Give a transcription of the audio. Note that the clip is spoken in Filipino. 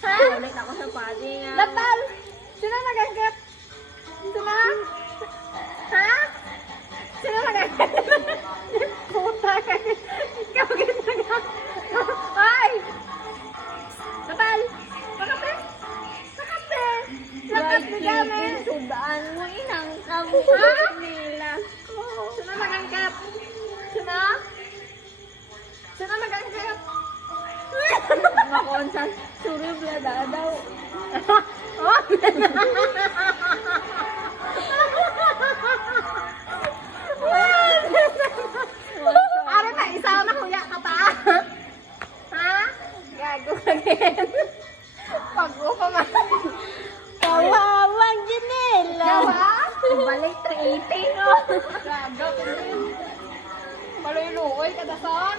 Ha? Ulit ako sa padi nga. Lapal! Sino nagagat? Sino? Ha? Sino nagagat? Puta ka. Ikaw ginagat. Ay! Lapal! Pakape! Pakape! Lakat ni gamit! Sudaan mo inang Ha? nila. Sino nagagat? Sino? Sino nagagat? Makonsan. Suryo blada daw. Oh! Ara ka, isa na kuya ka pa. Ha? Gago ka din. Pag-upa man. Kawawang Janela. Gawa? Balik 380 no. Gago ka din. Maluy-luoy ka dasan.